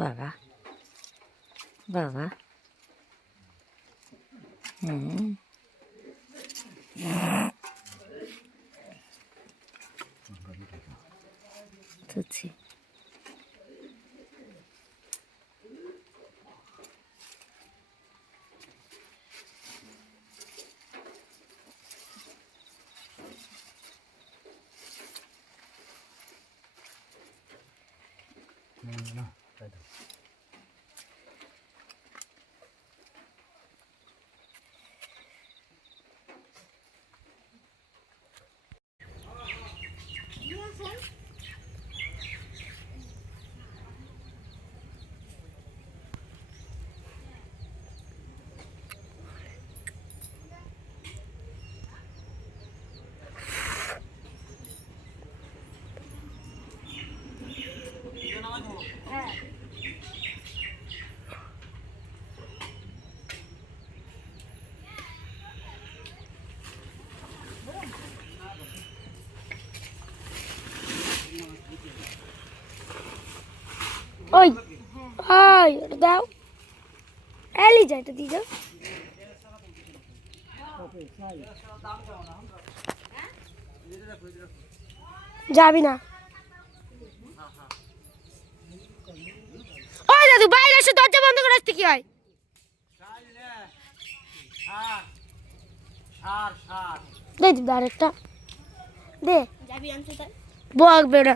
বাবা বাবা তুলছি ওই ওই দাও এলি যাইটা দিয়ে যাও যাবি না ওই দাদু বাইরে এসে দরজা বন্ধ করে আসতে কি হয় দে দিবি আরেকটা দে যাবি আনতে তাই বকবে না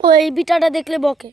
ওই বিটাটা দেখলে বকে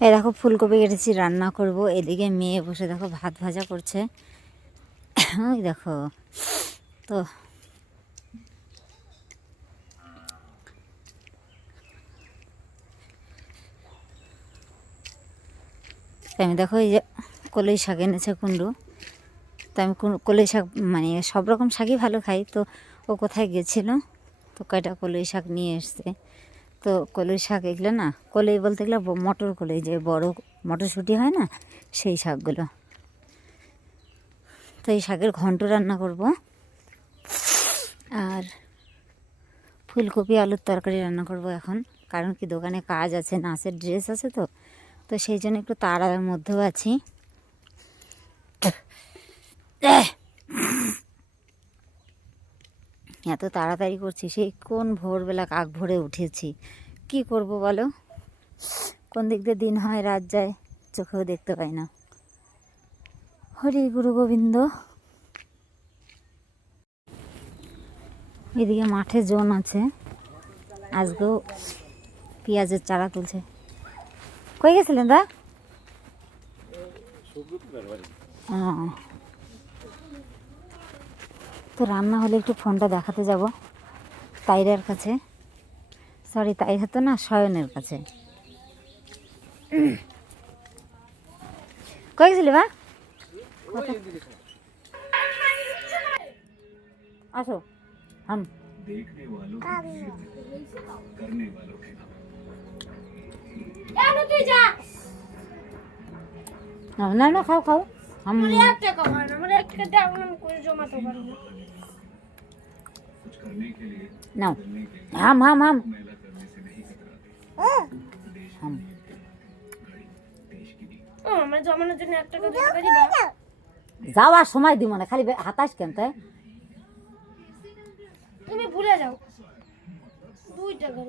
এই দেখো ফুলকপি কেটেছি রান্না করব এদিকে মেয়ে বসে দেখো ভাত ভাজা করছে ওই দেখো তো আমি দেখো এই যে কলই শাক এনেছে কুণ্ডু তো আমি কলই শাক মানে সব রকম শাকই ভালো খাই তো ও কোথায় গেছিল তো কয়টা কলই শাক নিয়ে এসছে তো কলই শাক এগুলো না কলই বলতে গেলে মটর কলই যে বড় মটরশুঁটি হয় না সেই শাকগুলো তো এই শাকের ঘন্ট রান্না করব আর ফুলকপি আলুর তরকারি রান্না করব এখন কারণ কি দোকানে কাজ আছে নাচের ড্রেস আছে তো তো সেই জন্য একটু তাড়ার মধ্যেও আছি এত তাড়াতাড়ি করছি সেই কোন ভোরবেলা কাক ভোরে উঠেছি কি করব বলো কোন দিক দিয়ে দিন হয় রাত যায় চোখেও দেখতে পাই না হরি গুরু গোবিন্দ এদিকে মাঠে জোন আছে আজকেও পেঁয়াজের চারা তুলছে কই গেছিলেন দা তো রান্না হলে একটু ফোনটা দেখাতে যাব তাইরার কাছে সরি তাইরা তো না শয়নের কাছে কই গেছিলি বা আসো হাম না না খাও খাও নাও হাম হাম হাম যাওয়ার সময় দিব না খালি হাতাস কেন তাই তুমি ভুলে যাও 2 টাকা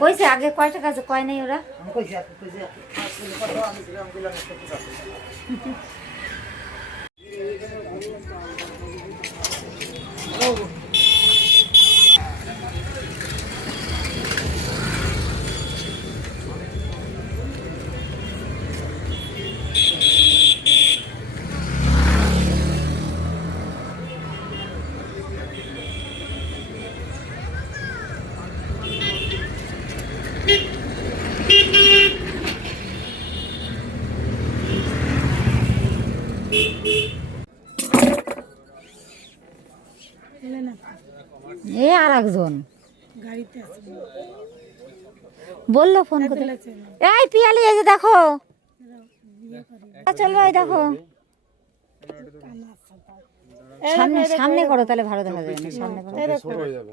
কইছে আগে কয় টাকা আছে কয় নাই ওরা এ আর একজন গাড়িতে আছে বললো ফোন করে, এই পিয়ালি এই যে দেখো চলো, এই দেখো সামনে সামনে করো তাহলে ভালো দেখা যাবে না, সামনে করো। ছোট হয়ে যাবে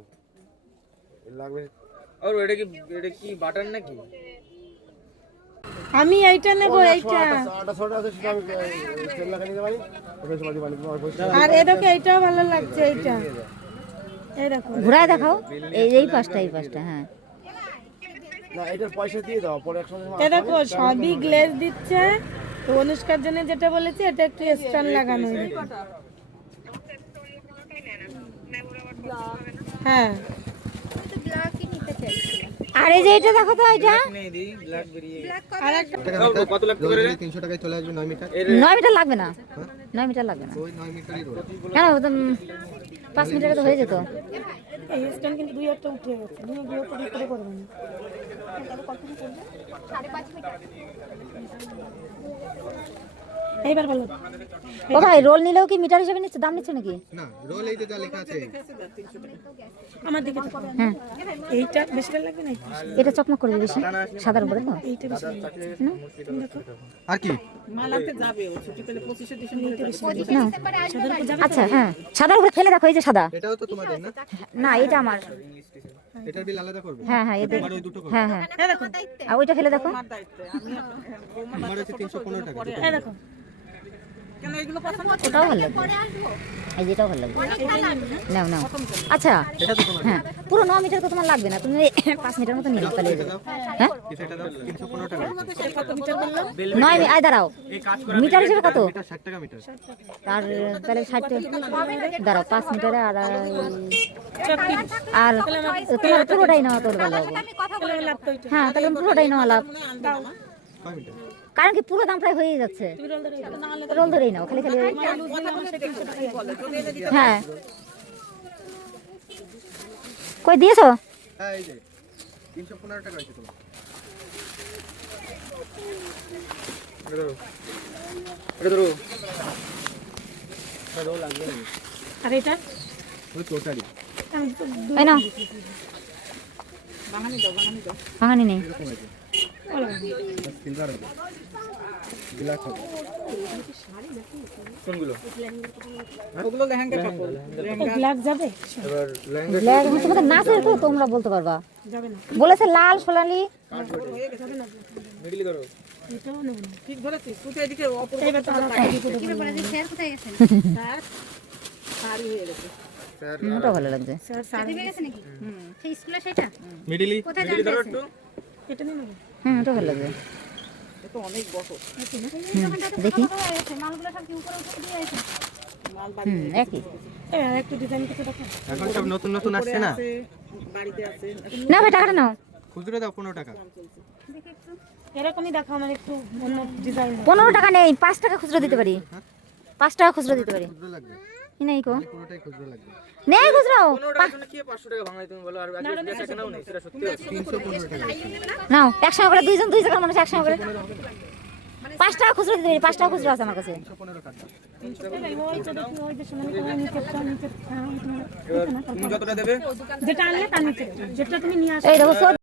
লাগবে। আর এটা কি বাটার নাকি? আমি এইটা নেব, এইটা আটা ছোট আছে সেটা আমি তেল লাগাই দিতে পারি। ওকে সবাই বানি আর এ দেখো এইটাও ভালো লাগছে, এইটা এই দেখো ঘুরায় দেখাও, এই এই পাশটা, এই পাশটা, হ্যাঁ না এটার পয়সা দিয়ে দাও পরে একসঙ্গে। এ দেখো সবই গ্লেজ দিচ্ছে। তো অনুষ্কার জন্য যেটা বলেছি এটা একটু স্ট্যান্ড লাগানো, এই দেখো। হ্যাঁ আর এই যে এটা দেখো তো, এটা নেই দি ব্ল্যাক বেরিয়ে আর একটা কত লাগতে পারে? 300 টাকায় চলে আসবে 9 মিটার। 9 মিটার লাগবে না, 9 মিটার লাগবে না, ওই 9 মিটারই রোড। কেন 5 মিটারে তো হয়ে যেত। এই স্ট্যান্ড কিন্তু দুই একটা উঠে গেছে, নিয়ে গিয়ে তো বিক্রি করবে না। এইবার বলো ও ভাই রোল নিলেও কি মিটার হিসেবে নিচ্ছে, দাম নিচ্ছে নাকি? না, রোল এই যে যা লেখা আছে। আমার দিকে তাকাও। হ্যাঁ এইটা বেশি ভালো লাগবে না, এটা চকমক করবে বেশি সাদার উপরে তো এইটা বেশি ভালো লাগবে। না? আর কি? না আচ্ছা, হ্যাঁ সাদার উপরে ফেলে দেখো, এই যে সাদা, এটাও তো তোমাদের না? না এটা আমার, এটার বিল আলাদা করবে? হ্যাঁ হ্যাঁ এদের, আমার ওই দুটো করবে। হ্যাঁ হ্যাঁ এই দেখো আর ওইটা ফেলে দেখো, আমার হচ্ছে 315 টাকা। এই দেখো ওটাও ভালো লাগবে, এই যেটাও ভালো লাগবে, নাও নাও। আচ্ছা এটা তো তোমার। হ্যাঁ পুরো 9 মিটার তো তোমার লাগবে না, তুমি 5 মিটার মতো নিলে তাহলে হ্যাঁ কিছু এটা দাও 315 টাকা। কত মিটার বললো? 9 আয় দাঁড়াও, মিটার হিসেবে কত? এটা 60 টাকা মিটার। আর তাহলে 60 দাঁড়াও 5 মিটারে আর আর তোমার পুরোটাই নেওয়া তোর ভালো হবে। তাহলে লাভ তো ওইটা। হ্যাঁ তাহলে পুরোটাই নেওয়া লাভ, দাও কয় মিটার? কারণ কি পুরো দাম প্রায় হয়ে যাচ্ছে, তুমি রোল ধরে দাও। রোল ধরেই নাও খালি খালি, লুজ নিলে আমার সেটা 300 টাকাই আসবে। হ্যাঁ কই দিয়েছো? হ্যাঁ এই যে 315 টাকা হইছে তোমার। এটা ধরো। আর এটা ওই টোটালি। আমি তো এই নাও, ভাঙানি নেই, সিলভার হবে। ব্ল্যাক হবে। কোনগুলো? ওগুলো লেহেঙ্গা কাপড়। ব্ল্যাক যাবে? এবার লেহেঙ্গা ব্ল্যাক এখন তোমাদের নাচের তো তোমরা বলতে পারবা, যাবে না, বলেছে লাল সোনালি, যাবে না। মিডলি করো। এটাও নেব না। ঠিক ধরেছিস তুই, এদিকে এইবার তো আরো টাকা দিয়ে দেবো। ওটাও ভালো লাগছে, স্যার শাড়ি মিডলি। মিডলি ধরো একটু। এটা নিয়ে নেবো। ওটাও ভালো লাগছে, দেখি একই আর একটু ডিজাইন কিছু দেখো। এখন সব নতুন নতুন আসছে না? না ভাই টাকাটা নাও, খুচরো দাও 15 টাকা। এরকমই দেখো, আমার একটু অন্য ডিজাইন। 15 টাকা নেই, 5 টাকা খুচরো দিতে পারি, 5 টাকা খুচরো দিতে পারি, খুচরো লাগবে। নেই কো পুরোটাই খুচরো লাগবে। নেই খুচরো, 15 টাকার জন্য কি 500 টাকা ভাঙাই তুমি বলো? আর আগে বেচা কেনাও নেই, সেটা সত্যি আছে। 315 টাকা। নাও একসঙ্গে করে দুইজন 2 টাকার মানুষ একসঙ্গে করে 5 টাকা খুচরো দিতে পারি, 5 টাকা খুচরো আছে আমার কাছে। 315 টাকা। ওই তো দেখি, ওই যে সোনালি কালার নিচেরটা, এবার তুমি যতটা দেবে যেটা আনলে তার নিচে, যেটা তুমি নিয়ে আসো। এই দেখো